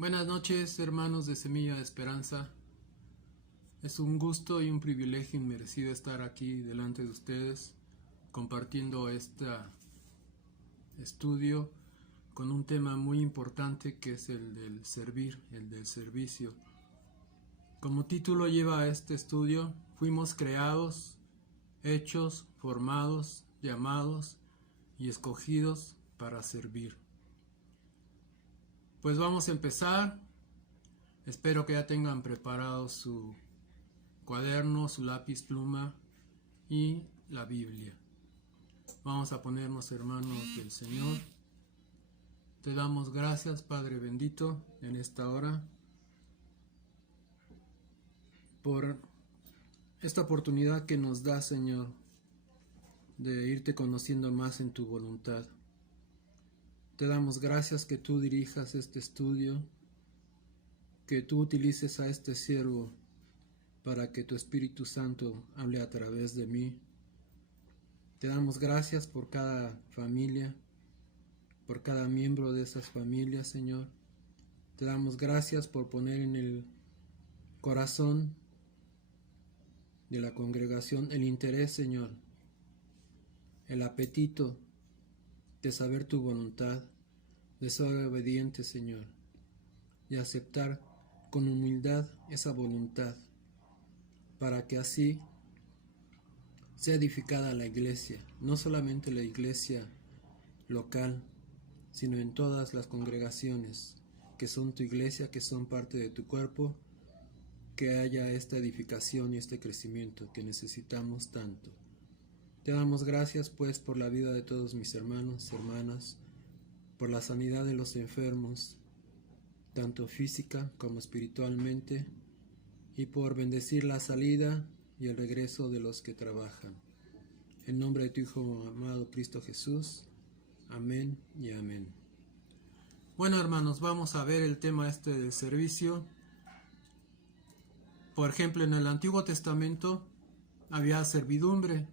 Buenas noches, hermanos de Semilla de Esperanza. Es un gusto y un privilegio inmerecido estar aquí delante de ustedes compartiendo este estudio con un tema muy importante que es el del servir, el del servicio. Como título lleva este estudio: fuimos creados, hechos, formados, llamados y escogidos para servir. Pues vamos a empezar. Espero que ya tengan preparado su cuaderno, su lápiz, pluma y la Biblia. Vamos a ponernos hermanos del Señor. Te damos gracias, Padre bendito, en esta hora por esta oportunidad que nos da, Señor, de irte conociendo más en tu voluntad. Te damos gracias que tú dirijas este estudio, que tú utilices a este siervo para que tu Espíritu Santo hable a través de mí. Te damos gracias por cada familia, por cada miembro de esas familias, Señor. Te damos gracias por poner en el corazón de la congregación el interés, Señor, el apetito de saber tu voluntad, de ser obediente, Señor, y aceptar con humildad esa voluntad, para que así sea edificada la iglesia, no solamente la iglesia local, sino en todas las congregaciones que son tu iglesia, que son parte de tu cuerpo, que haya esta edificación y este crecimiento que necesitamos tanto. Te damos gracias pues por la vida de todos mis hermanos, hermanas, por la sanidad de los enfermos, tanto física como espiritualmente, y por bendecir la salida y el regreso de los que trabajan. En nombre de tu Hijo amado Cristo Jesús. Amén y amén. Bueno, hermanos, vamos a ver el tema del servicio. Por ejemplo, en el Antiguo Testamento había servidumbre,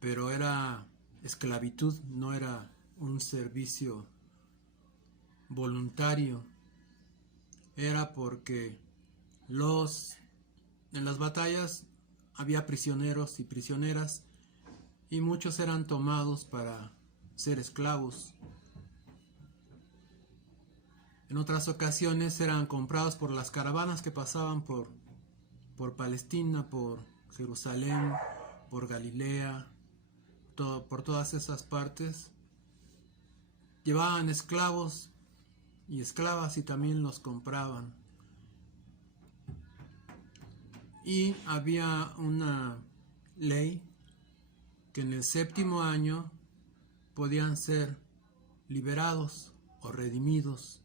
pero era esclavitud, no era un servicio voluntario. Era porque en las batallas había prisioneros y prisioneras, y muchos eran tomados para ser esclavos. En otras ocasiones eran comprados por las caravanas que pasaban por Palestina, por Jerusalén, por Galilea, por todas esas partes. Llevaban esclavos y esclavas y también los compraban. Y había una ley que en el 7º año podían ser liberados o redimidos.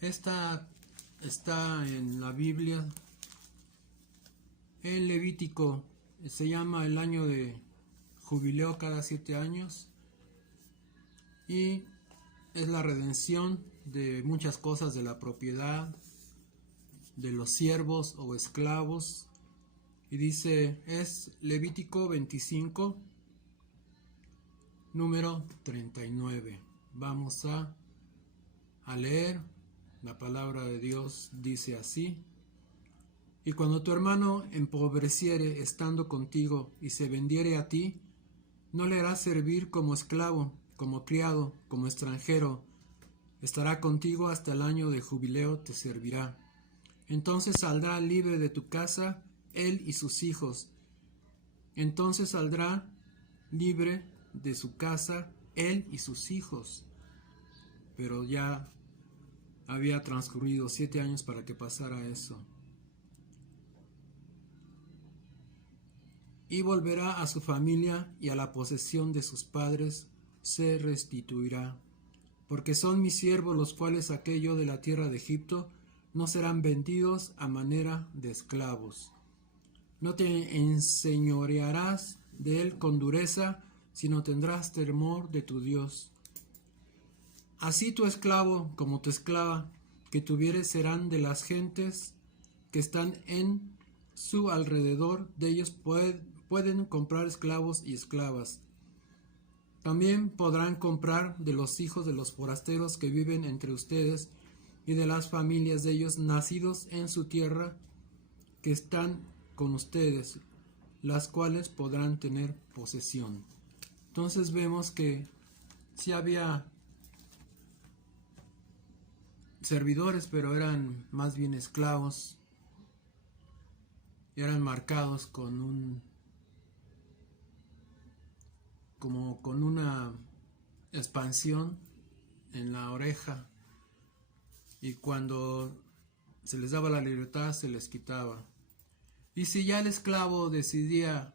Esta está en la Biblia, en Levítico. Se llama el año de jubileo cada 7 años, y es la redención de muchas cosas, de la propiedad, de los siervos o esclavos. Y dice, es Levítico 25, número 39. Vamos a leer. La palabra de Dios dice así: y cuando tu hermano empobreciere estando contigo y se vendiere a ti, no le harás servir como esclavo, como criado, como extranjero. Estará contigo hasta el año de jubileo, te servirá. Entonces saldrá libre de tu casa él y sus hijos. Entonces saldrá libre de su casa él y sus hijos. Pero ya había transcurrido 7 años para que pasara eso. Y volverá a su familia, y a la posesión de sus padres se restituirá. Porque son mis siervos, los cuales saqué yo de la tierra de Egipto, no serán vendidos a manera de esclavos. No te enseñorearás de él con dureza, sino tendrás temor de tu Dios. Así tu esclavo como tu esclava que tuvieres serán de las gentes que están en su alrededor. De ellos pueden comprar esclavos y esclavas. También podrán comprar de los hijos de los forasteros que viven entre ustedes y de las familias de ellos nacidos en su tierra que están con ustedes, las cuales podrán tener posesión. Entonces vemos que sí había servidores, pero eran más bien esclavos, eran marcados con una expansión en la oreja, y cuando se les daba la libertad se les quitaba. Y si ya el esclavo decidía,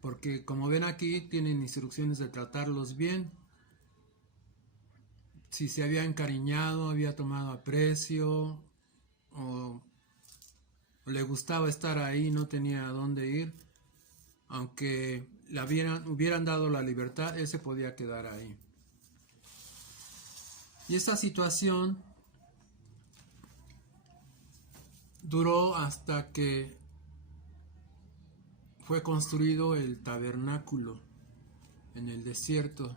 porque como ven aquí tienen instrucciones de tratarlos bien, si se había encariñado, había tomado aprecio o le gustaba estar ahí, no tenía a dónde ir, aunque le hubieran dado la libertad, él se podía quedar ahí. Y esta situación duró hasta que fue construido el tabernáculo en el desierto.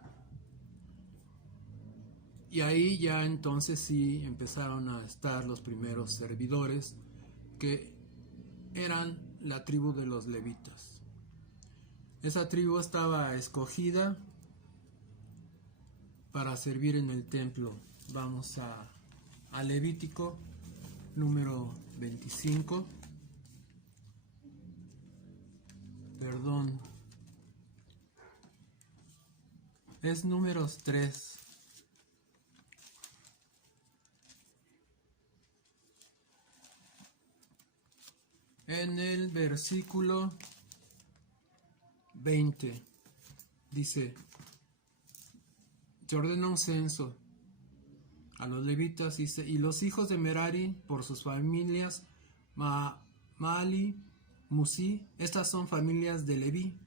Y ahí ya entonces sí empezaron a estar los primeros servidores, que eran la tribu de los levitas. Esa tribu estaba escogida para servir en el templo. Vamos a Levítico número 25. Perdón. Es números 3. En el versículo 20 dice: se ordena un censo a los levitas, dice, y los hijos de Merari por sus familias, Mahali, Musi, estas son familias de Leví,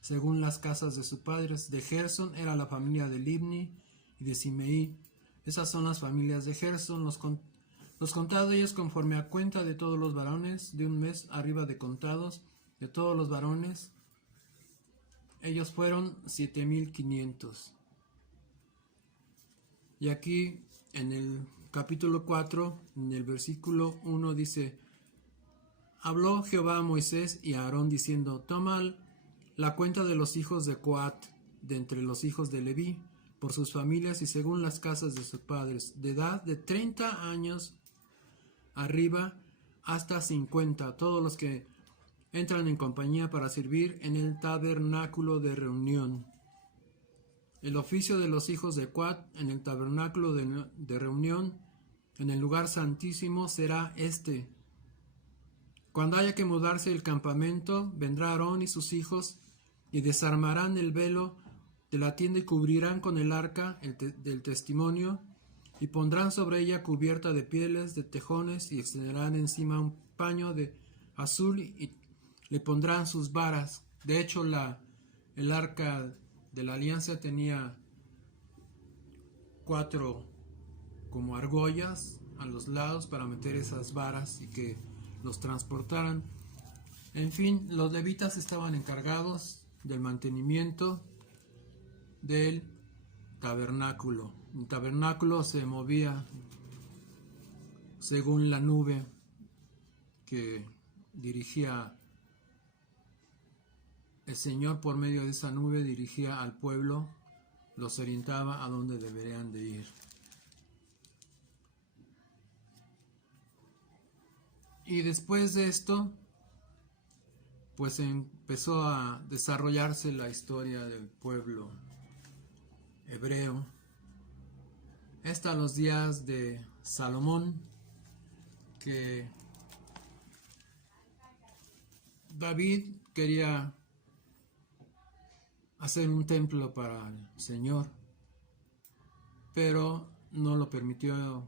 según las casas de sus padres. De Gersón era la familia de Libni y de Simeí. Esas son las familias de Gersón. Los contados de ellos conforme a cuenta de todos los varones de un mes arriba de contados de todos los varones, ellos fueron 7,500. Y aquí en el capítulo 4, en el versículo 1 dice: habló Jehová a Moisés y a Aarón diciendo: toma la cuenta de los hijos de Coat de entre los hijos de Leví por sus familias y según las casas de sus padres, de edad de 30 años arriba hasta 50, todos los que entran en compañía para servir en el tabernáculo de reunión. El oficio de los hijos de Coat en el tabernáculo de reunión, en el lugar santísimo, será este: cuando haya que mudarse el campamento, vendrá Aarón y sus hijos y desarmarán el velo de la tienda y cubrirán con el arca del testimonio, y pondrán sobre ella cubierta de pieles de tejones y extenderán encima un paño de azul y le pondrán sus varas. De hecho, el arca de la alianza tenía 4 como argollas a los lados para meter esas varas y que los transportaran. En fin, los levitas estaban encargados del mantenimiento del tabernáculo. El tabernáculo se movía según la nube que dirigía el Señor. Por medio de esa nube dirigía al pueblo, los orientaba a donde deberían de ir. Y después de esto, pues empezó a desarrollarse la historia del pueblo hebreo, hasta los días de Salomón, que David quería hacer un templo para el Señor, pero no lo permitió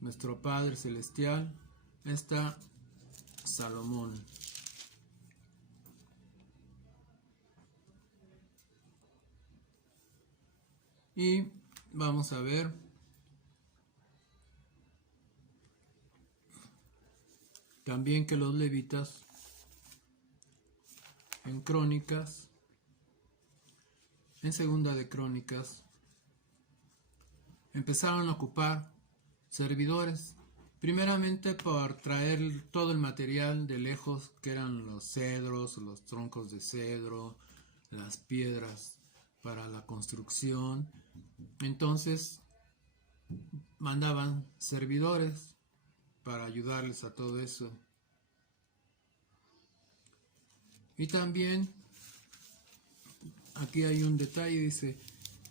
nuestro Padre Celestial, hasta Salomón. Y vamos a ver también que los levitas en Crónicas en Segunda de Crónicas, empezaron a ocupar servidores, primeramente por traer todo el material de lejos, que eran los cedros, los troncos de cedro, las piedras para la construcción. Entonces mandaban servidores para ayudarles a todo eso. Y también aquí hay un detalle, dice,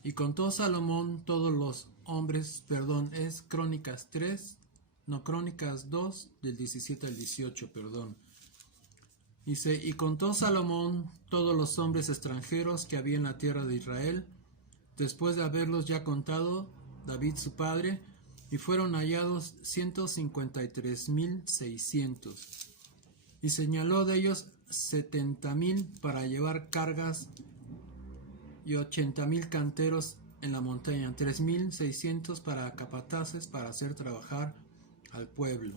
y contó Salomón todos los hombres, es Crónicas 3, no, Crónicas 2, del 17 al 18, Dice, y contó Salomón todos los hombres extranjeros que había en la tierra de Israel, después de haberlos ya contado David su padre, y fueron hallados 153,600. Y señaló de ellos 70,000 para llevar cargas y 80,000 canteros en la montaña, 3,600 para capataces para hacer trabajar al pueblo.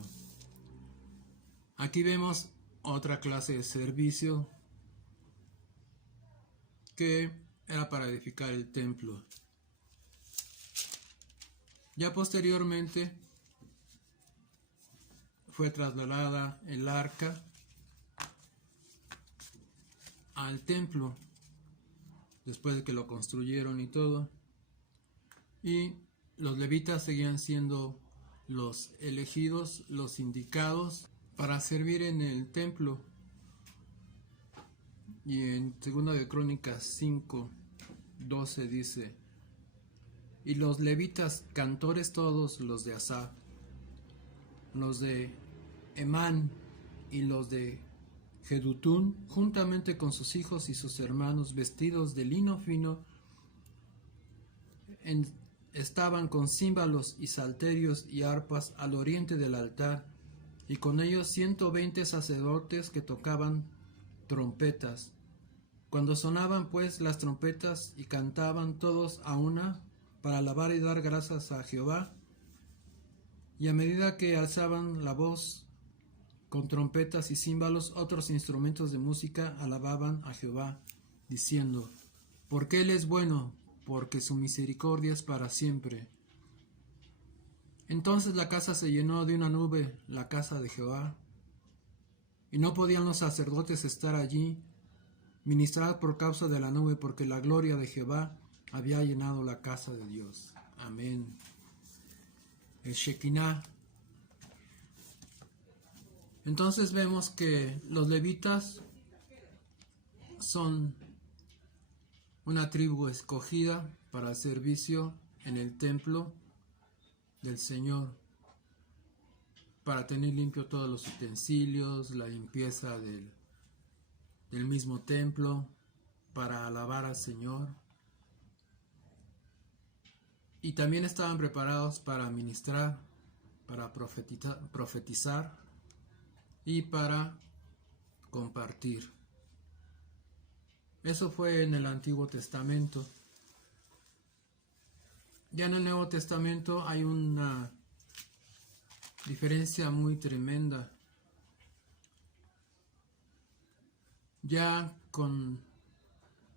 Aquí vemos otra clase de servicio que era para edificar el templo. Ya posteriormente fue trasladada el arca al templo, después de que lo construyeron y todo, y los levitas seguían siendo los elegidos, los indicados para servir en el templo. Y en Segunda de Crónicas 5:12 dice, y los levitas cantores todos, los de Asaf, los de Emán y los de Jedutún, juntamente con sus hijos y sus hermanos, vestidos de lino fino, estaban con címbalos y salterios y arpas al oriente del altar, y con ellos 120 sacerdotes que tocaban trompetas. Cuando sonaban pues las trompetas y cantaban todos a una para alabar y dar gracias a Jehová, y a medida que alzaban la voz con trompetas y címbalos, otros instrumentos de música alababan a Jehová, diciendo, porque Él es bueno, porque su misericordia es para siempre. Entonces la casa se llenó de una nube, la casa de Jehová, y no podían los sacerdotes estar allí, ministrar por causa de la nube, porque la gloria de Jehová había llenado la casa de Dios. Amén. El Shekinah. Entonces vemos que los levitas son una tribu escogida para el servicio en el templo del Señor, para tener limpio todos los utensilios, la limpieza del mismo templo, para alabar al Señor. Y también estaban preparados para ministrar, para profetizar y para compartir. Eso fue en el Antiguo Testamento. Ya en el Nuevo Testamento hay una diferencia muy tremenda. Ya con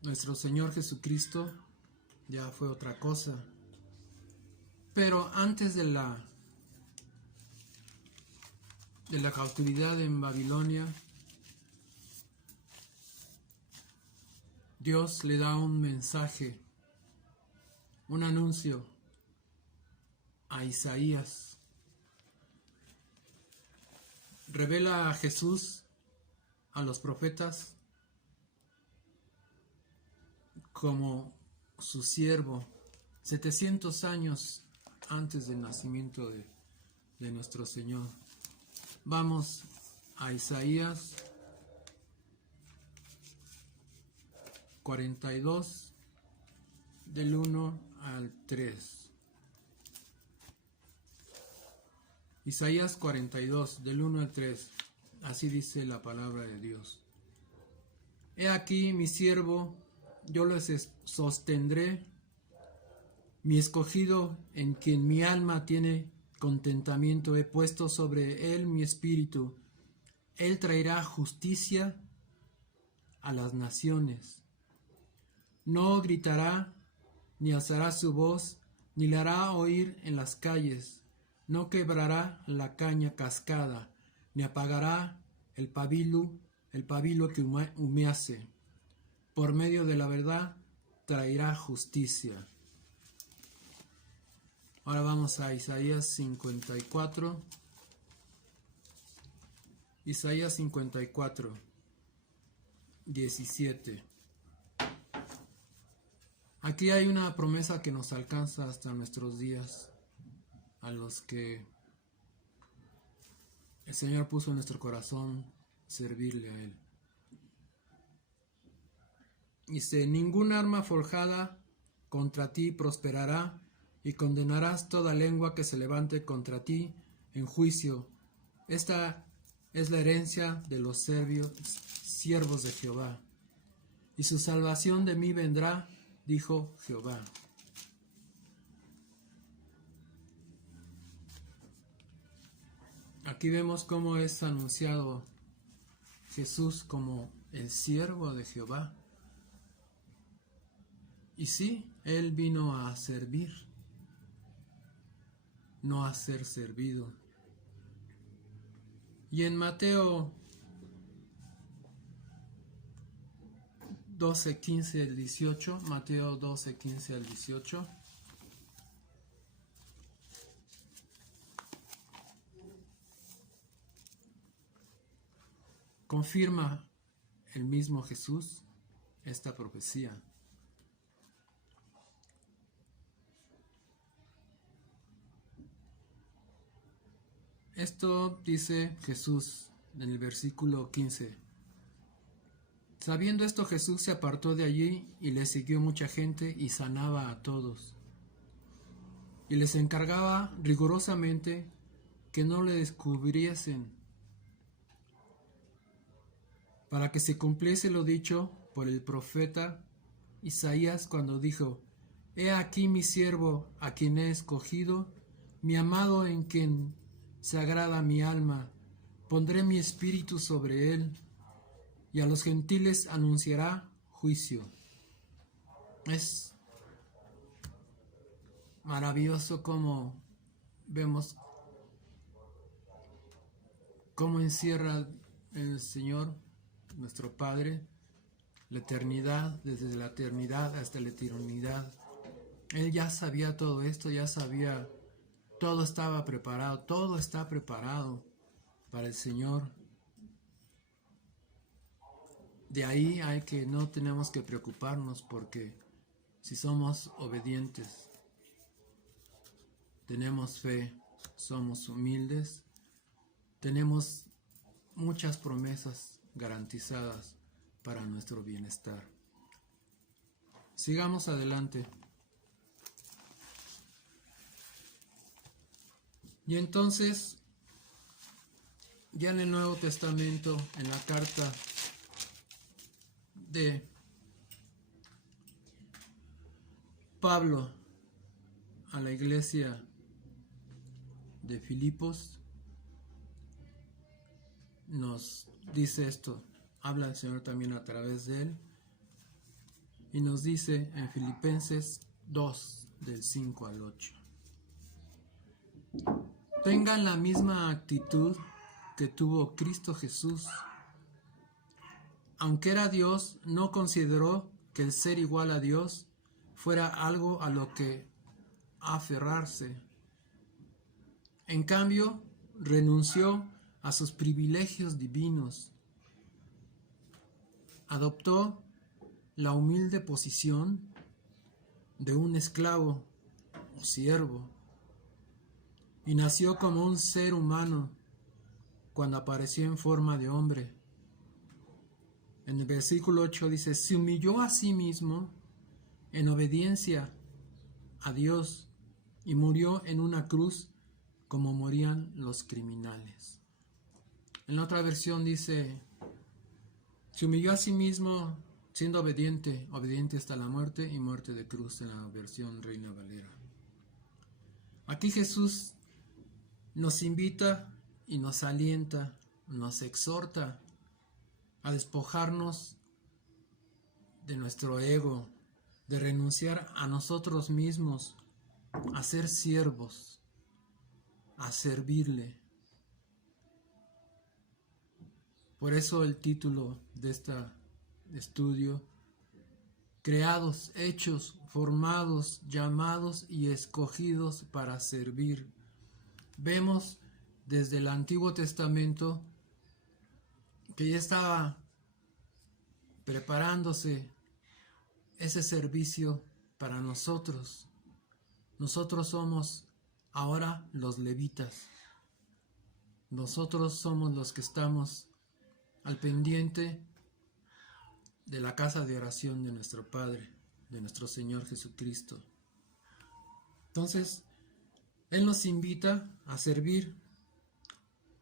nuestro Señor Jesucristo ya fue otra cosa. Pero antes de la cautividad en Babilonia, Dios le da un mensaje, un anuncio a Isaías. Revela a Jesús a los profetas como su siervo, 700 años antes del nacimiento de nuestro Señor. Vamos a Isaías 42, del 1 al 3. Isaías 42, del 1 al 3. Así dice la palabra de Dios. He aquí mi siervo, yo les sostendré, mi escogido, en quien mi alma tiene contentamiento, he puesto sobre él mi espíritu. Él traerá justicia a las naciones. No gritará, ni alzará su voz, ni la hará oír en las calles. No quebrará la caña cascada, ni apagará el pabilo que humease. Por medio de la verdad traerá justicia. Ahora vamos a Isaías 54. Isaías 54, 17. Aquí hay una promesa que nos alcanza hasta nuestros días, a los que el Señor puso en nuestro corazón servirle a Él. Dice: ningún arma forjada contra ti prosperará, y condenarás toda lengua que se levante contra ti en juicio. Esta es la herencia de los siervos de Jehová, y su salvación de mí vendrá, dijo Jehová. Aquí vemos cómo es anunciado Jesús como el siervo de Jehová. Y sí, Él vino a servir, no a ser servido. Y en Mateo 12, 15 al 18, Mateo 12, 15 al 18, confirma el mismo Jesús esta profecía. Esto dice Jesús en el versículo 15. Sabiendo esto, Jesús se apartó de allí y le siguió mucha gente y sanaba a todos. Y les encargaba rigurosamente que no le descubriesen, para que se cumpliese lo dicho por el profeta Isaías cuando dijo: He aquí mi siervo a quien he escogido, mi amado en quien se agrada mi alma. Pondré mi espíritu sobre él, y a los gentiles anunciará juicio. Es maravilloso cómo vemos cómo encierra el Señor, nuestro Padre, la eternidad, desde la eternidad hasta la eternidad. Él ya sabía todo esto, ya sabía, todo estaba preparado, todo está preparado para el Señor. De ahí hay que no tenemos que preocuparnos, porque si somos obedientes, tenemos fe, somos humildes, tenemos muchas promesas garantizadas para nuestro bienestar. Sigamos adelante. Y entonces, ya en el Nuevo Testamento, en la carta de Pablo a la iglesia de Filipos, nos dice esto, habla el Señor también a través de él, y nos dice en Filipenses 2, del 5 al 8. Tengan la misma actitud que tuvo Cristo Jesús. Aunque era Dios, no consideró que el ser igual a Dios fuera algo a lo que aferrarse. En cambio, renunció a sus privilegios divinos. Adoptó la humilde posición de un esclavo o siervo y nació como un ser humano cuando apareció en forma de hombre. En el versículo 8 dice: se humilló a sí mismo en obediencia a Dios y murió en una cruz como morían los criminales. En la otra versión dice: se humilló a sí mismo siendo obediente hasta la muerte, y muerte de cruz, en la versión Reina Valera. Aquí Jesús nos invita y nos alienta, nos exhorta a despojarnos de nuestro ego, de renunciar a nosotros mismos, a ser siervos, a servirle. Por eso el título de este estudio: creados, hechos, formados, llamados y escogidos para servir. Vemos desde el Antiguo Testamento que ya estaba preparándose ese servicio para nosotros. Nosotros somos ahora los levitas. Nosotros somos los que estamos al pendiente de la casa de oración de nuestro Padre, de nuestro Señor Jesucristo. Entonces, Él nos invita a servir.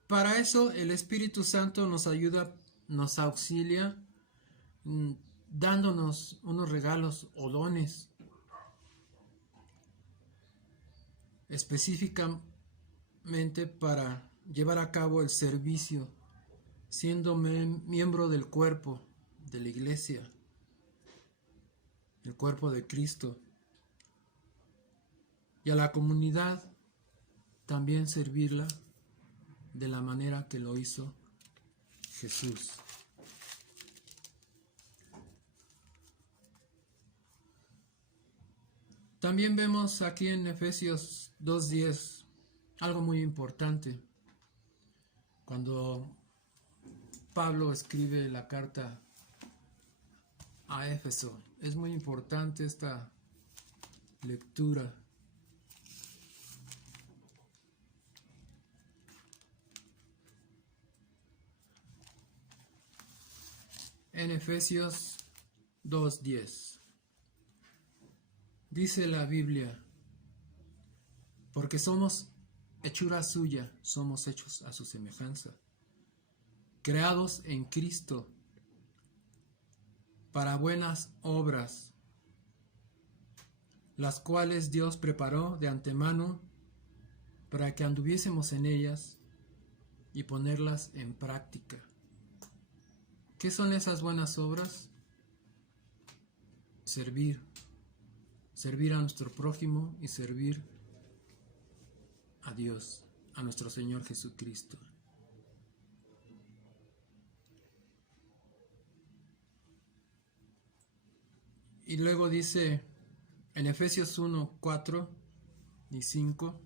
Para eso el Espíritu Santo nos ayuda, nos auxilia, dándonos unos regalos o dones específicamente para llevar a cabo el servicio, siendo miembro del cuerpo de la iglesia, el cuerpo de Cristo, y a la comunidad también servirla de la manera que lo hizo Jesús. También vemos aquí en Efesios 2:10 algo muy importante. Cuando Pablo escribe la carta a Éfeso, es muy importante esta lectura. En Efesios 2:10 dice la Biblia: porque somos hechura suya, somos hechos a su semejanza, creados en Cristo para buenas obras, las cuales Dios preparó de antemano para que anduviésemos en ellas y ponerlas en práctica. ¿Qué son esas buenas obras? Servir a nuestro prójimo y servir a Dios, a nuestro Señor Jesucristo. Y luego dice en Efesios 1:4 y 5,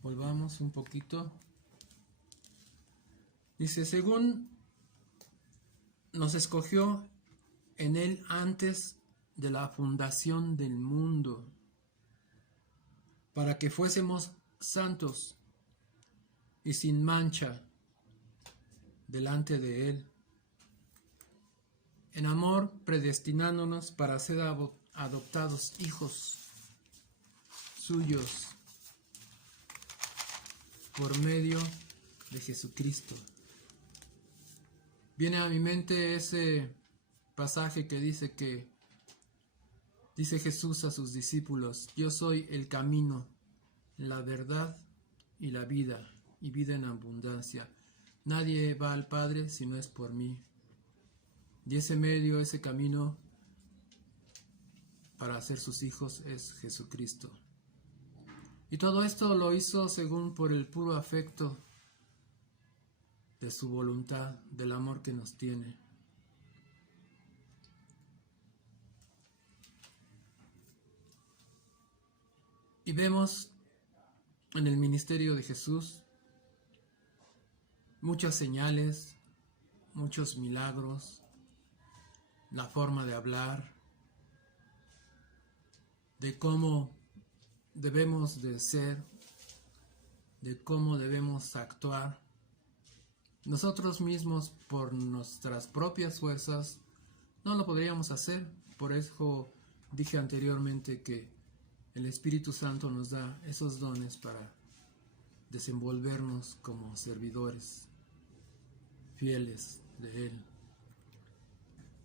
volvamos un poquito. Dice: según nos escogió en Él antes de la fundación del mundo, para que fuésemos santos y sin mancha delante de Él, en amor predestinándonos para ser adoptados hijos suyos por medio de Jesucristo. Viene a mi mente ese pasaje que dice Jesús a sus discípulos: yo soy el camino, la verdad y la vida, y vida en abundancia. Nadie va al Padre si no es por mí. Y ese medio, ese camino para ser sus hijos es Jesucristo. Y todo esto lo hizo según por el puro afecto de su voluntad, del amor que nos tiene. Y vemos en el ministerio de Jesús muchas señales, muchos milagros, la forma de hablar, de cómo debemos de ser, de cómo debemos actuar. Nosotros mismos, por nuestras propias fuerzas, no lo podríamos hacer. Por eso dije anteriormente que el Espíritu Santo nos da esos dones para desenvolvernos como servidores fieles de Él.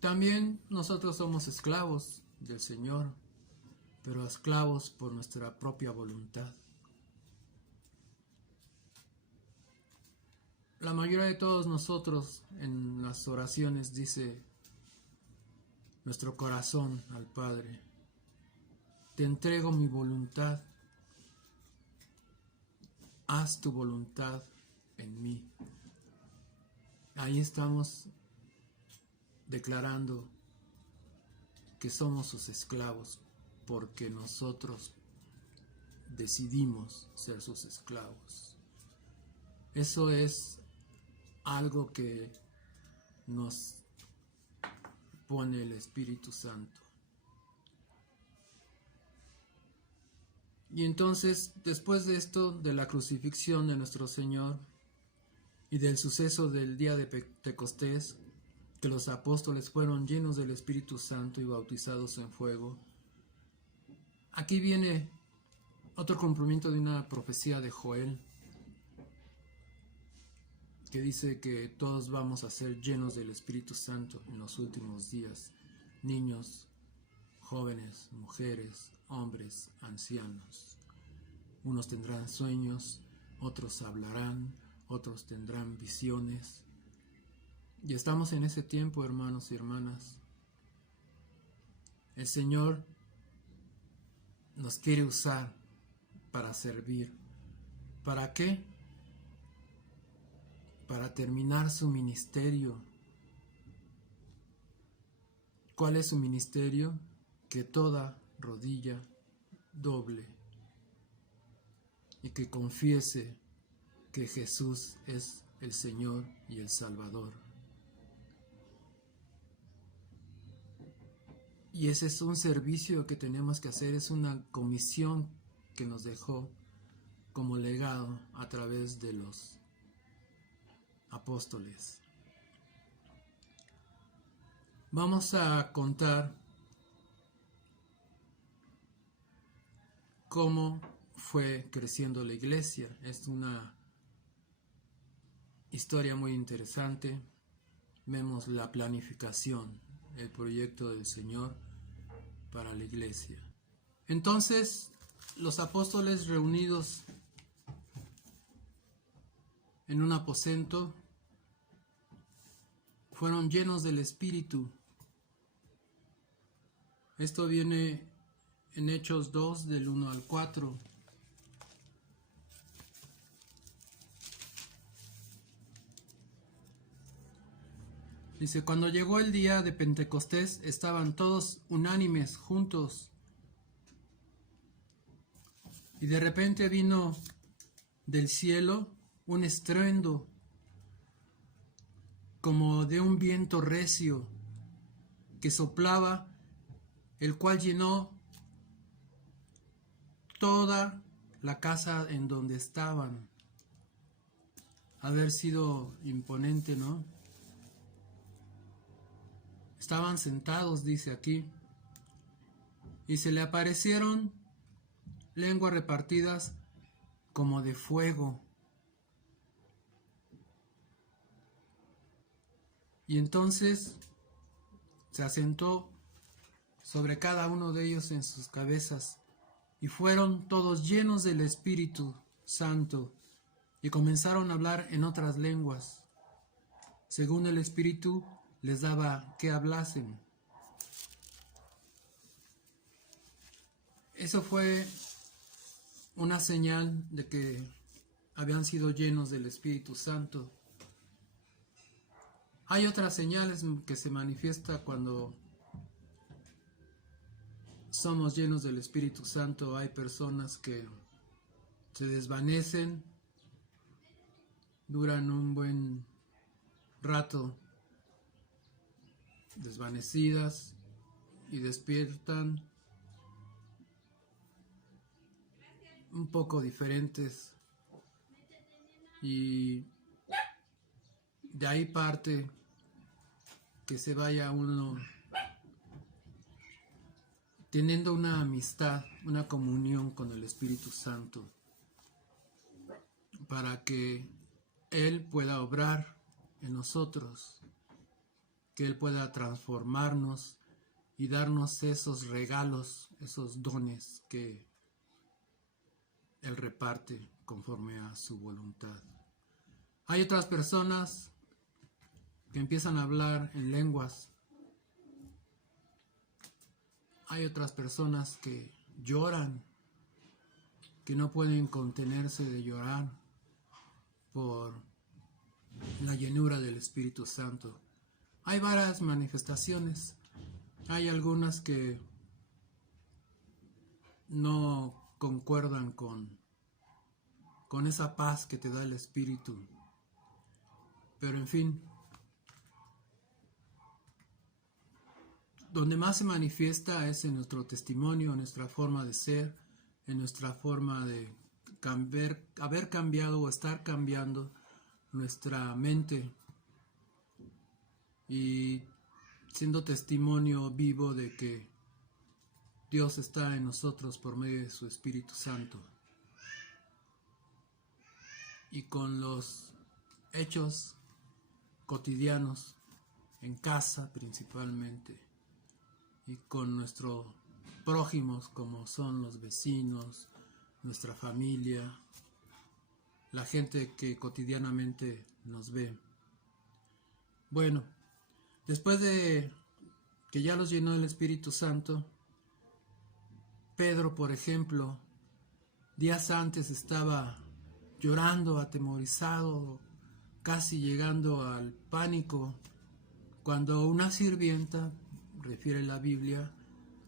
También nosotros somos esclavos del Señor, pero esclavos por nuestra propia voluntad. La mayoría de todos nosotros en las oraciones dice: nuestro corazón al Padre. Te entrego mi voluntad. Haz tu voluntad en mí. Ahí estamos declarando que somos sus esclavos porque nosotros decidimos ser sus esclavos. Eso es algo que nos pone el Espíritu Santo. Y entonces, después de esto, de la crucifixión de nuestro Señor y del suceso del día de Pentecostés, que los apóstoles fueron llenos del Espíritu Santo y bautizados en fuego, aquí viene otro cumplimiento de una profecía de Joel, que dice que todos vamos a ser llenos del Espíritu Santo en los últimos días, niños, jóvenes, mujeres, hombres, ancianos. Unos tendrán sueños, otros hablarán, otros tendrán visiones. Y estamos en ese tiempo, hermanos y hermanas. El Señor nos quiere usar para servir. ¿Para qué? Para terminar su ministerio. ¿Cuál es su ministerio? Que toda rodilla doble y que confiese que Jesús es el Señor y el Salvador. Y ese es un servicio que tenemos que hacer, es una comisión que nos dejó como legado a través de los apóstoles. Vamos a contar cómo fue creciendo la iglesia. Es una historia muy interesante. Vemos la planificación, el proyecto del Señor para la iglesia. Entonces, los apóstoles reunidos en un aposento fueron llenos del Espíritu. Esto viene en Hechos 2, del 1 al 4. Dice, cuando llegó el día de Pentecostés, estaban todos unánimes, juntos. Y de repente vino del cielo un estruendo, como de un viento recio, que soplaba, el cual llenó toda la casa en donde estaban. Haber sido imponente, ¿no? Estaban sentados, dice aquí, y se le aparecieron lenguas repartidas como de fuego. Y entonces se asentó sobre cada uno de ellos en sus cabezas, y fueron todos llenos del Espíritu Santo, y comenzaron a hablar en otras lenguas, según el Espíritu les daba que hablasen. Eso fue una señal de que habían sido llenos del Espíritu Santo. Hay otras señales que se manifiestan cuando somos llenos del Espíritu Santo. Hay personas que se desvanecen, duran un buen rato desvanecidas y despiertan un poco diferentes, y de ahí parte que se vaya uno teniendo una amistad, una comunión con el Espíritu Santo, para que Él pueda obrar en nosotros, que Él pueda transformarnos y darnos esos regalos, esos dones que Él reparte conforme a su voluntad. Hay otras personas que empiezan a hablar en lenguas hay otras personas que lloran, que no pueden contenerse de llorar por la llenura del Espíritu Santo. Hay varias manifestaciones. Hay algunas que no concuerdan con esa paz que te da el Espíritu. Pero en fin, donde más se manifiesta es en nuestro testimonio, en nuestra forma de ser, en nuestra forma de haber cambiado o estar cambiando nuestra mente y siendo testimonio vivo de que Dios está en nosotros por medio de su Espíritu Santo. Y con los hechos cotidianos, en casa principalmente, y con nuestros prójimos como son los vecinos, nuestra familia, la gente que cotidianamente nos ve. Bueno, después de que ya los llenó el Espíritu Santo, Pedro, por ejemplo, días antes estaba llorando, atemorizado, casi llegando al pánico, cuando una sirvienta, refiere la Biblia,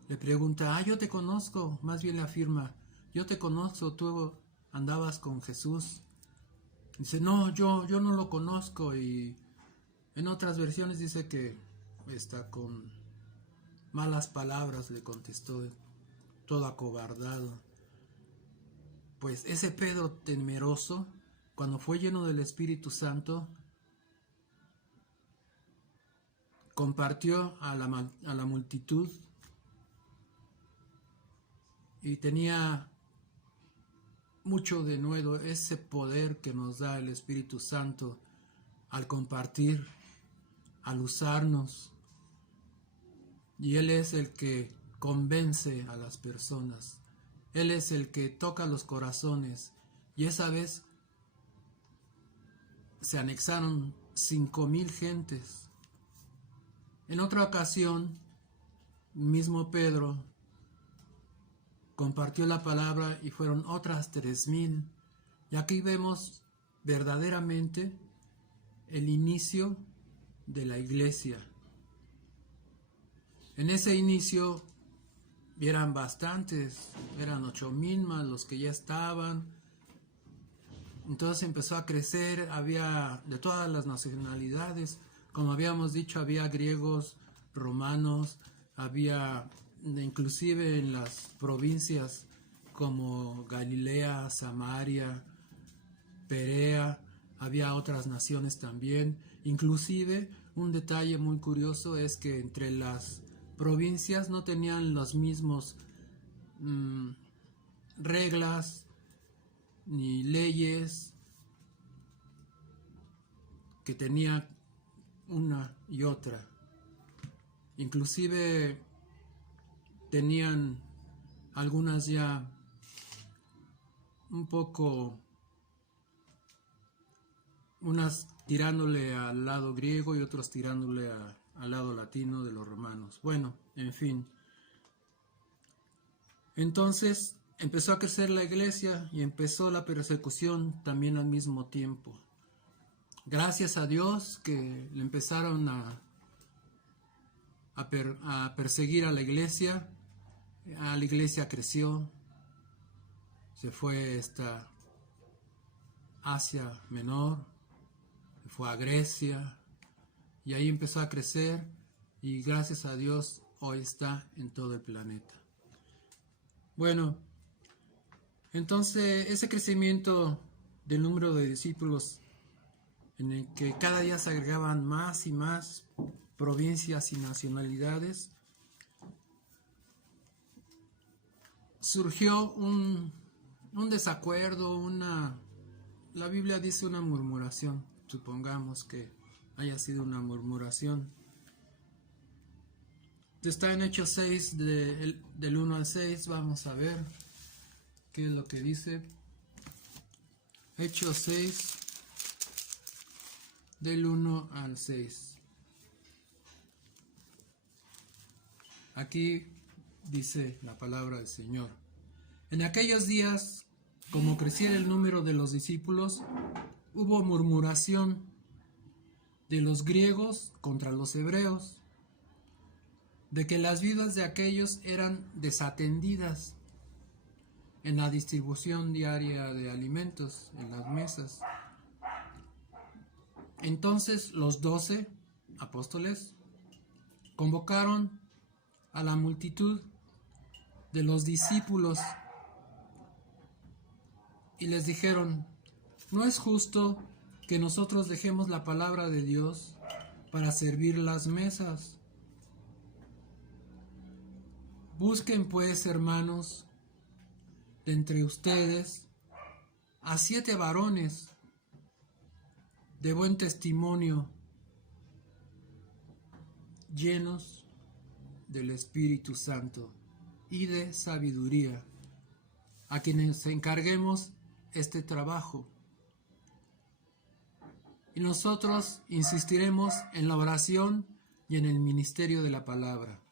le pregunta, yo te conozco, más bien le afirma, yo te conozco, tú andabas con Jesús. Dice, no, yo no lo conozco, y en otras versiones dice que está con malas palabras, le contestó, todo acobardado. Pues ese Pedro temeroso, cuando fue lleno del Espíritu Santo, compartió a la multitud y tenía mucho de nuevo ese poder que nos da el Espíritu Santo al compartir, al usarnos. Y Él es el que convence a las personas. Él es el que toca los corazones. Y esa vez se anexaron 5,000 gentes. En otra ocasión, mismo Pedro compartió la palabra y fueron otras 3,000. Y aquí vemos verdaderamente el inicio de la iglesia. En ese inicio eran bastantes, eran 8,000 más los que ya estaban. Entonces empezó a crecer, había de todas las nacionalidades, como habíamos dicho, había griegos, romanos, había inclusive en las provincias como Galilea, Samaria, Perea, había otras naciones también. Inclusive un detalle muy curioso es que entre las provincias no tenían los mismos reglas ni leyes que tenía una y otra. Inclusive tenían algunas ya un poco, unas tirándole al lado griego y otros tirándole al lado latino de los romanos. Bueno, en fin. Entonces empezó a crecer la iglesia y empezó la persecución también al mismo tiempo. Gracias a Dios que le empezaron a perseguir a la iglesia creció, se fue hasta Asia Menor, se fue a Grecia, y ahí empezó a crecer, y gracias a Dios hoy está en todo el planeta. Bueno, entonces ese crecimiento del número de discípulos, en el que cada día se agregaban más y más provincias y nacionalidades, surgió un desacuerdo, la Biblia dice una murmuración, supongamos que haya sido una murmuración. Está en Hechos 6, del 1 al 6, vamos a ver qué es lo que dice. Hechos 6, del 1 al 6. Aquí dice la palabra del Señor. En aquellos días, como crecía el número de los discípulos, hubo murmuración de los griegos contra los hebreos, de que las vidas de aquellos eran desatendidas en la distribución diaria de alimentos en las mesas. Entonces los 12 apóstoles convocaron a la multitud de los discípulos y les dijeron: no es justo que nosotros dejemos la palabra de Dios para servir las mesas. Busquen pues, hermanos, de entre ustedes a 7 varones de buen testimonio, llenos del Espíritu Santo y de sabiduría, a quienes encarguemos este trabajo. Y nosotros insistiremos en la oración y en el ministerio de la palabra.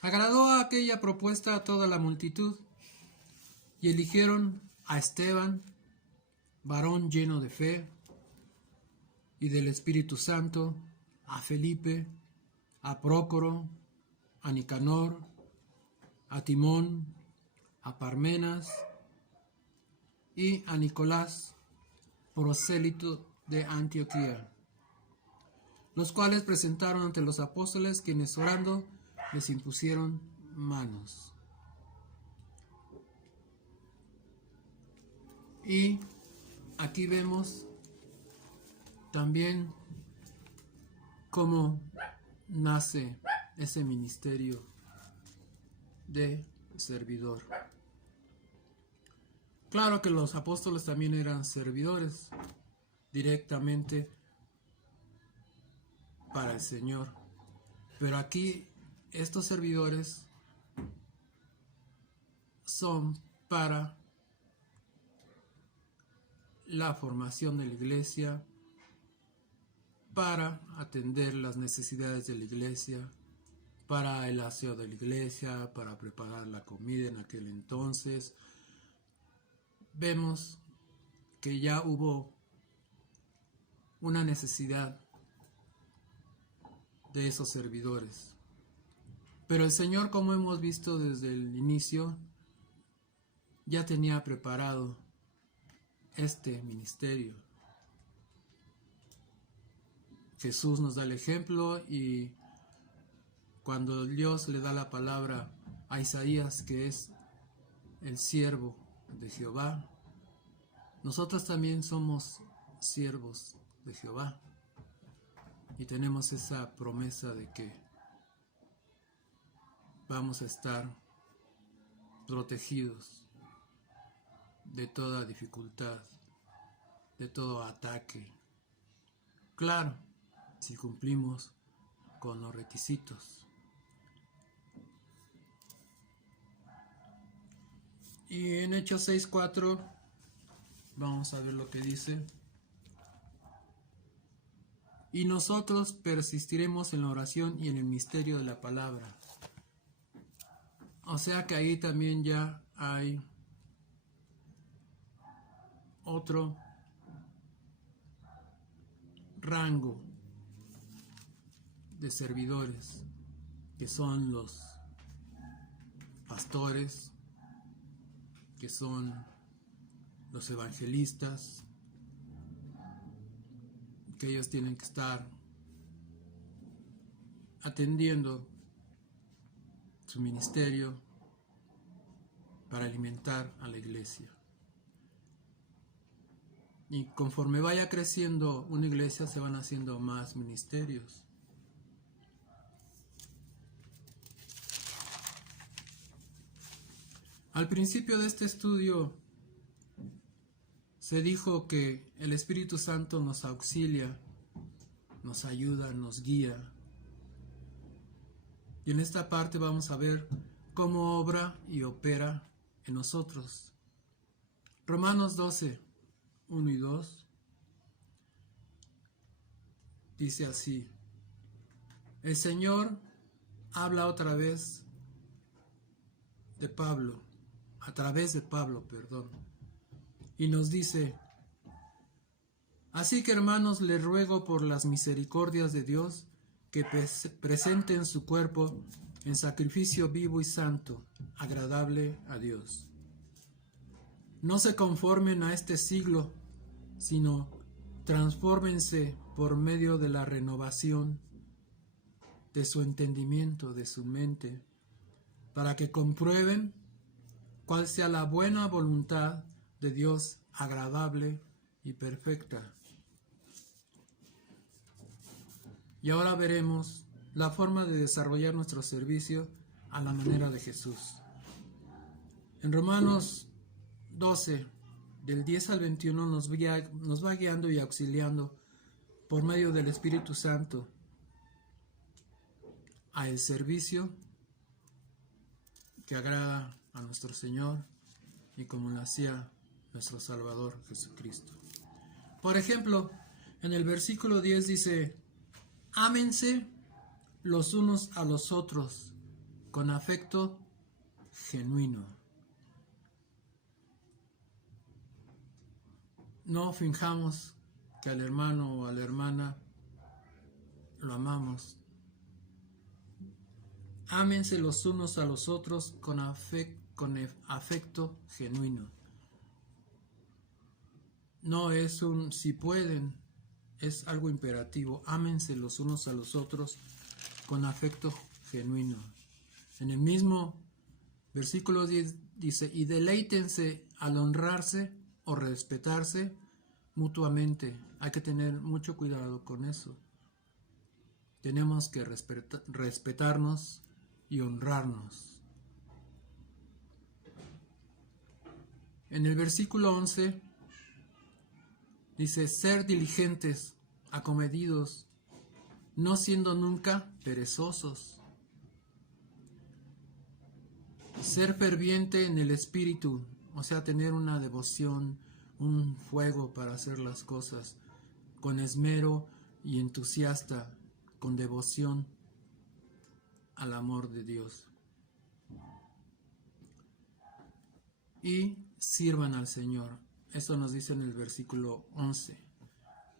Agradó aquella propuesta a toda la multitud y eligieron a Esteban, varón lleno de fe y del Espíritu Santo, a Felipe, a Prócoro, a Nicanor, a Timón, a Parmenas y a Nicolás, prosélito de Antioquía, los cuales presentaron ante los apóstoles, quienes orando les impusieron manos. Y aquí vemos también cómo nace ese ministerio de servidor. Claro que los apóstoles también eran servidores directamente para el Señor, pero aquí estos servidores son para la formación de la iglesia, para atender las necesidades de la iglesia, para el aseo de la iglesia, para preparar la comida en aquel entonces. Vemos que ya hubo una necesidad de esos servidores. Pero el Señor, como hemos visto desde el inicio, ya tenía preparado este ministerio. Jesús nos da el ejemplo, y cuando Dios le da la palabra a Isaías, que es el siervo de Jehová, nosotros también somos siervos de Jehová y tenemos esa promesa de que vamos a estar protegidos de toda dificultad, de todo ataque. Claro, si cumplimos con los requisitos. Y en Hechos 6:4 vamos a ver lo que dice. Y nosotros persistiremos en la oración y en el misterio de la palabra. O sea que ahí también ya hay otro rango de servidores, que son los pastores, que son los evangelistas, que ellos tienen que estar atendiendo su ministerio para alimentar a la iglesia. Y conforme vaya creciendo una iglesia, se van haciendo más ministerios. Al principio de este estudio se dijo que el Espíritu Santo nos auxilia, nos ayuda, nos guía. Y en esta parte vamos a ver cómo obra y opera en nosotros. Romanos 12, 1 y 2 dice así: el Señor habla otra vez de Pablo, a través de Pablo, perdón, y nos dice: así que, hermanos, les ruego por las misericordias de Dios que presenten su cuerpo en sacrificio vivo y santo, agradable a Dios. No se conformen a este siglo, sino transfórmense por medio de la renovación de su entendimiento, de su mente, para que comprueben cuál sea la buena voluntad de Dios, agradable y perfecta. Y ahora veremos la forma de desarrollar nuestro servicio a la manera de Jesús. En Romanos 12, del 10 al 21, nos va guiando y auxiliando por medio del Espíritu Santo a el servicio que agrada a nuestro Señor y como lo hacía nuestro Salvador Jesucristo. Por ejemplo, en el versículo 10 dice: ámense los unos a los otros con afecto genuino. No finjamos que al hermano o a la hermana lo amamos. Ámense los unos a los otros con afecto genuino. No es un si pueden, es algo imperativo. Ámense los unos a los otros con afecto genuino. En el mismo versículo 10 dice: y deleítense al honrarse o respetarse mutuamente. Hay que tener mucho cuidado con eso. Tenemos que respetarnos y honrarnos. En el versículo 11 dice: ser diligentes, acomedidos, no siendo nunca perezosos. Ser ferviente en el espíritu, o sea, tener una devoción, un fuego para hacer las cosas, con esmero y entusiasta, con devoción al amor de Dios. Y sirvan al Señor. Esto nos dice en el versículo 11.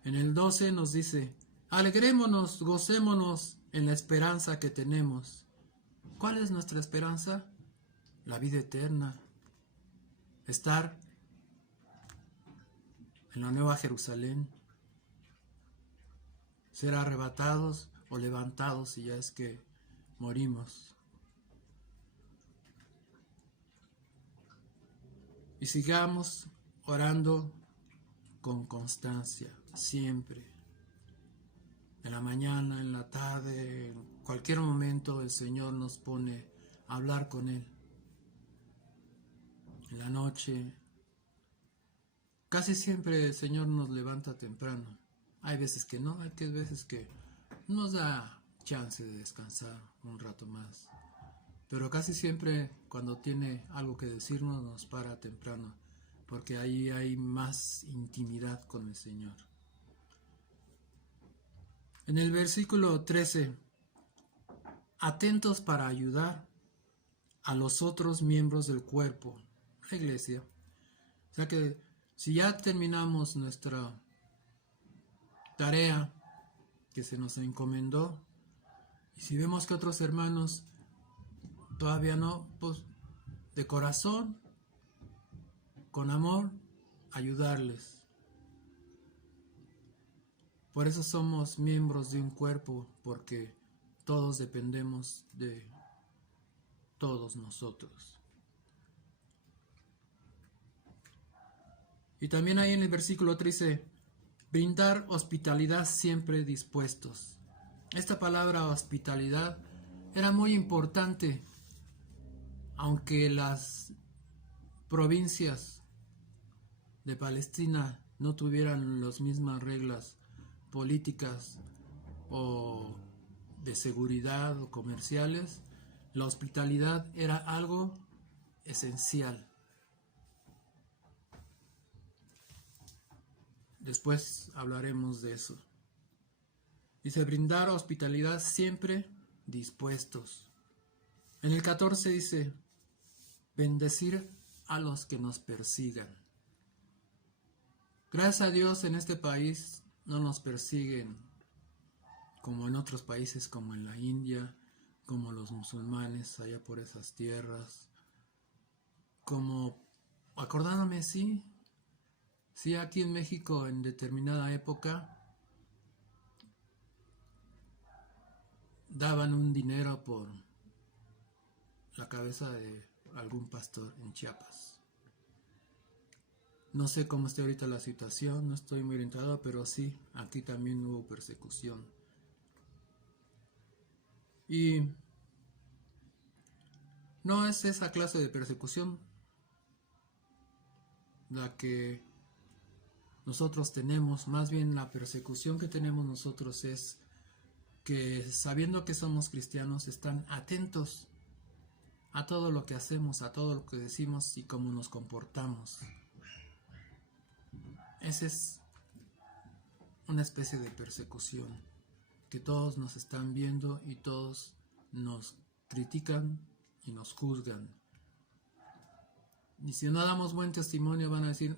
En el 12 nos dice: alegrémonos, gocémonos en la esperanza que tenemos. ¿Cuál es nuestra esperanza? La vida eterna. Estar en la Nueva Jerusalén. Ser arrebatados o levantados si ya es que morimos. Y sigamos orando con constancia, siempre. En la mañana, en la tarde, en cualquier momento el Señor nos pone a hablar con Él. En la noche, casi siempre el Señor nos levanta temprano. Hay veces que no, hay veces que nos da chance de descansar un rato más. Pero casi siempre cuando tiene algo que decirnos nos para temprano, porque ahí hay más intimidad con el Señor. En el versículo 13, atentos para ayudar a los otros miembros del cuerpo, la iglesia. O sea que si ya terminamos nuestra tarea que se nos encomendó, y si vemos que otros hermanos todavía no, pues de corazón, con amor, ayudarles. Por eso somos miembros de un cuerpo, porque todos dependemos de todos nosotros. Y también ahí en el versículo 13, brindar hospitalidad siempre dispuestos. Esta palabra hospitalidad era muy importante, aunque las provincias de Palestina no tuvieran las mismas reglas políticas o de seguridad o comerciales. La hospitalidad era algo esencial. Después hablaremos de eso. Dice: brindar hospitalidad siempre dispuestos. En el 14 dice: bendecir a los que nos persigan. Gracias a Dios en este país no nos persiguen como en otros países, como en la India, como los musulmanes allá por esas tierras, como acordándome, sí, aquí en México en determinada época daban un dinero por la cabeza de algún pastor en Chiapas. No sé cómo esté ahorita la situación, no estoy muy orientado, pero sí, aquí también hubo persecución. Y no es esa clase de persecución la que nosotros tenemos, más bien la persecución que tenemos nosotros es que sabiendo que somos cristianos están atentos a todo lo que hacemos, a todo lo que decimos y cómo nos comportamos. Esa es una especie de persecución, que todos nos están viendo y todos nos critican y nos juzgan. Y si no damos buen testimonio van a decir,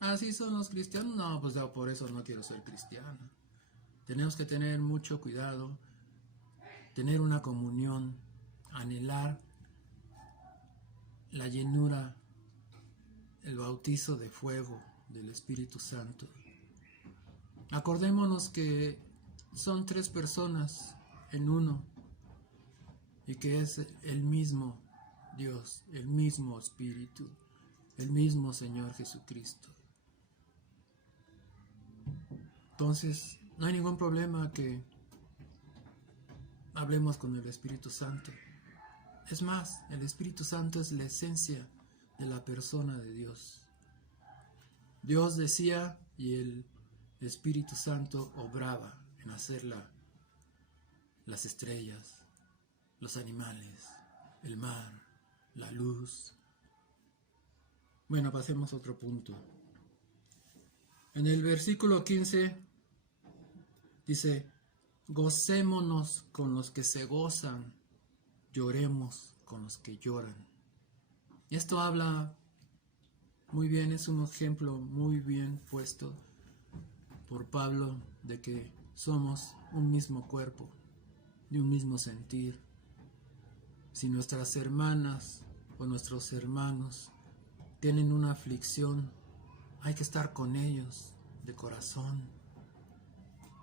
¿así son los cristianos? No, pues ya por eso no quiero ser cristiano. Tenemos que tener mucho cuidado, tener una comunión, anhelar la llenura, el bautizo de fuego del Espíritu Santo. Acordémonos que son 3 personas en uno y que es el mismo Dios, el mismo Espíritu, el mismo Señor Jesucristo. Entonces, no hay ningún problema que hablemos con el Espíritu Santo. Es más, el Espíritu Santo es la esencia de la persona de Dios. Dios decía y el Espíritu Santo obraba en hacer las estrellas, los animales, el mar, la luz. Bueno, pasemos a otro punto. En el versículo 15 dice, gocémonos con los que se gozan, lloremos con los que lloran. Y esto habla muy bien, es un ejemplo muy bien puesto por Pablo de que somos un mismo cuerpo y un mismo sentir. Si nuestras hermanas o nuestros hermanos tienen una aflicción, hay que estar con ellos de corazón,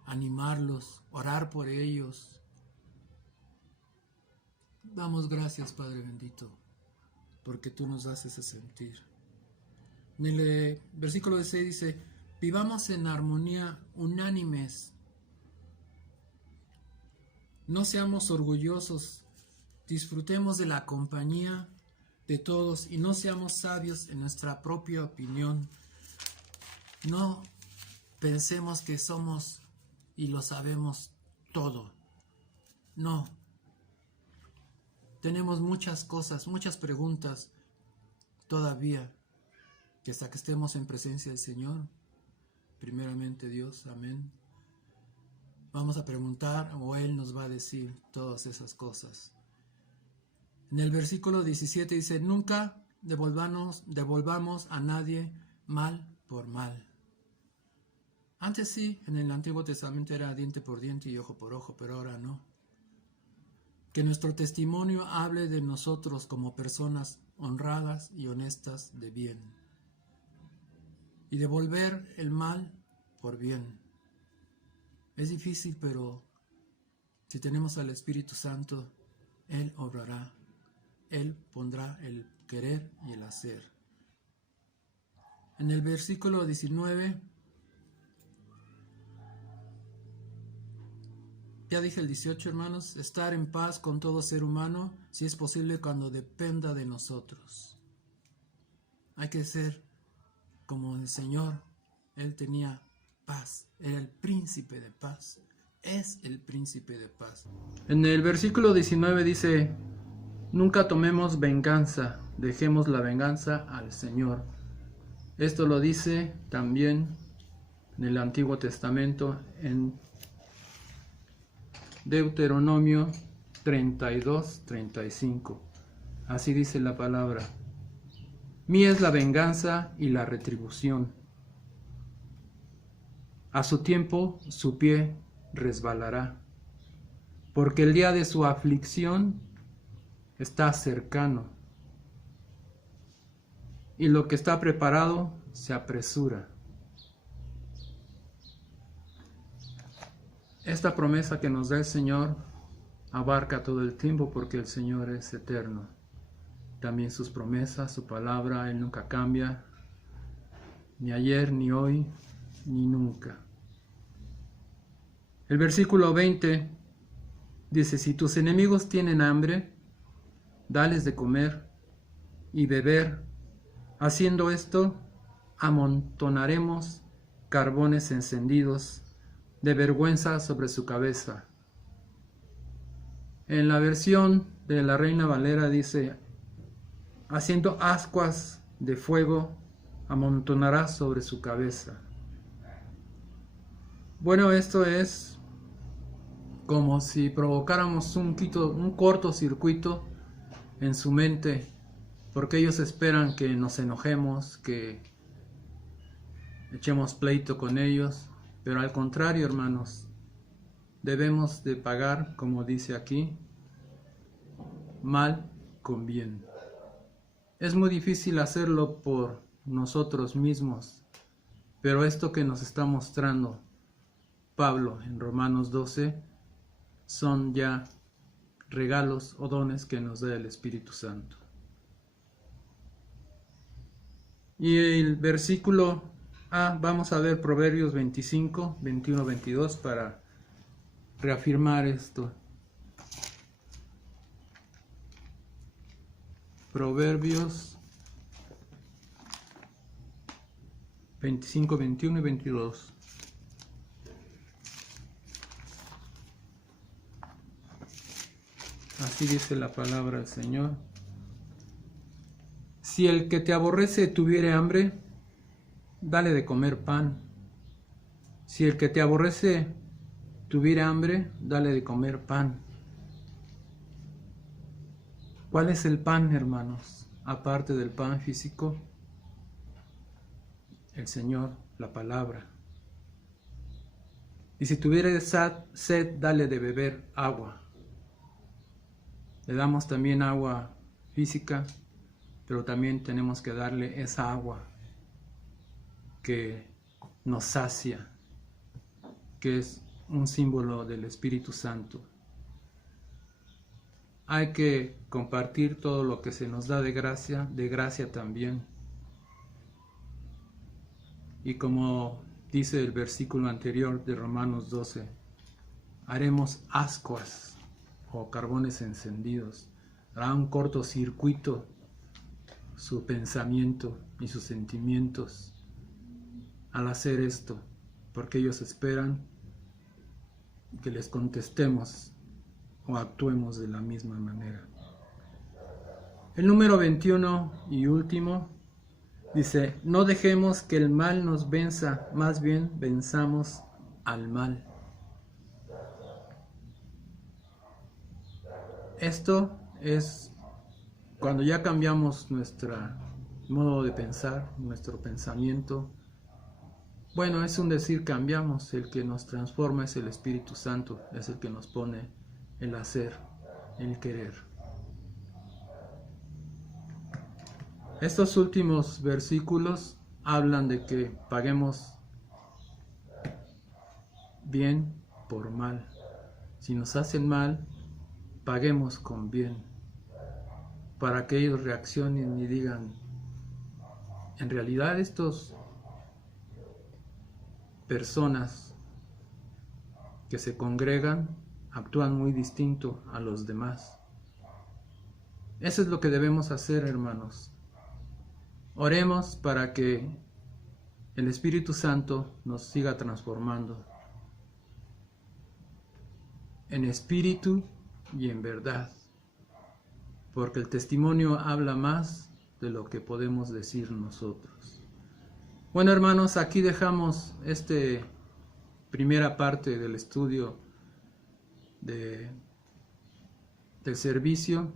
animarlos, orar por ellos. Damos gracias, Padre bendito, porque tú nos das ese sentir. En el versículo 16 dice, vivamos en armonía unánimes, no seamos orgullosos, disfrutemos de la compañía de todos y no seamos sabios en nuestra propia opinión. No pensemos que somos y lo sabemos todo. No. Tenemos muchas cosas, muchas preguntas todavía, que hasta que estemos en presencia del Señor, primeramente Dios, amén, vamos a preguntar o Él nos va a decir todas esas cosas. En el versículo 17 dice, nunca devolvamos a nadie mal por mal. Antes sí, en el Antiguo Testamento era diente por diente y ojo por ojo, pero ahora no. Que nuestro testimonio hable de nosotros como personas honradas y honestas de bien. Y devolver el mal por bien. Es difícil, pero si tenemos al Espíritu Santo, Él obrará. Él pondrá el querer y el hacer. En el versículo 19, ya dije el 18, hermanos, estar en paz con todo ser humano, si es posible cuando dependa de nosotros. Hay que ser como el Señor. Él tenía paz, era el príncipe de paz, es el príncipe de paz. En el versículo 19 dice, nunca tomemos venganza, dejemos la venganza al Señor. Esto lo dice también en el Antiguo Testamento, en Deuteronomio 32-35. Así dice la palabra. Mía es la venganza y la retribución. A su tiempo su pie resbalará, porque el día de su aflicción está cercano, y lo que está preparado se apresura. Esta promesa que nos da el Señor abarca todo el tiempo, porque el Señor es eterno. También sus promesas, su palabra, Él nunca cambia, ni ayer, ni hoy, ni nunca. El versículo 20 dice: si tus enemigos tienen hambre, dales de comer y beber. Haciendo esto, amontonaremos carbones encendidos de vergüenza sobre su cabeza. En la versión de la Reina Valera dice: haciendo ascuas de fuego, amontonará sobre su cabeza. Bueno, esto es como si provocáramos un cortocircuito en su mente, porque ellos esperan que nos enojemos, que echemos pleito con ellos, pero al contrario, hermanos, debemos de pagar, como dice aquí, mal con bien. Es muy difícil hacerlo por nosotros mismos, pero esto que nos está mostrando Pablo en Romanos 12 son ya regalos o dones que nos da el Espíritu Santo. Y el versículo vamos a ver Proverbios 25, 21, 22 para reafirmar esto. Proverbios 25, 21 y 22. Así dice la palabra del Señor. Si el que te aborrece tuviere hambre, dale de comer pan. Si el que te aborrece tuviere hambre, dale de comer pan. ¿Cuál es el pan, hermanos? Aparte del pan físico, el Señor, la palabra. Y si tuviere sed, dale de beber agua. Le damos también agua física, pero también tenemos que darle esa agua que nos sacia, que es un símbolo del Espíritu Santo. Hay que compartir todo lo que se nos da de gracia también. Y como dice el versículo anterior de Romanos 12, haremos ascuas o carbones encendidos. Hará un cortocircuito su pensamiento y sus sentimientos al hacer esto, porque ellos esperan que les contestemos o actuemos de la misma manera. El número 21 y último dice: no dejemos que el mal nos venza, más bien venzamos al mal. Esto es cuando ya cambiamos nuestro modo de pensar, nuestro pensamiento. Bueno, es un decir, cambiamos. El que nos transforma es el Espíritu Santo, es el que nos pone el hacer, el querer. Estos últimos versículos hablan de que paguemos bien por mal. Si nos hacen mal, paguemos con bien, para que ellos reaccionen y digan: en realidad estos personas que se congregan actúan muy distinto a los demás. Eso es lo que debemos hacer, hermanos. Oremos para que el Espíritu Santo nos siga transformando en espíritu y en verdad, porque el testimonio habla más de lo que podemos decir nosotros. Bueno, hermanos, aquí dejamos esta primera parte del estudio del servicio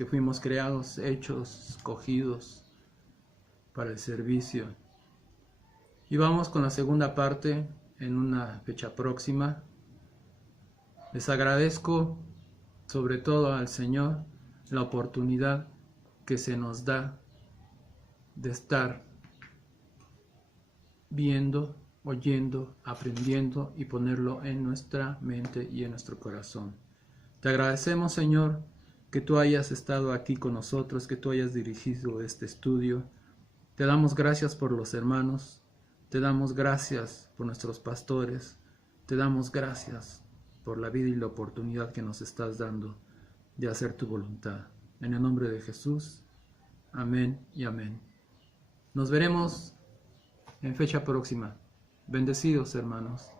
que fuimos creados, hechos, escogidos para el servicio. Y vamos con la segunda parte en una fecha próxima. Les agradezco sobre todo al Señor la oportunidad que se nos da de estar viendo, oyendo, aprendiendo y ponerlo en nuestra mente y en nuestro corazón. Te agradecemos, Señor, que tú hayas estado aquí con nosotros, que tú hayas dirigido este estudio. Te damos gracias por los hermanos, te damos gracias por nuestros pastores, te damos gracias por la vida y la oportunidad que nos estás dando de hacer tu voluntad. En el nombre de Jesús, amén y amén. Nos veremos en fecha próxima. Bendecidos, hermanos.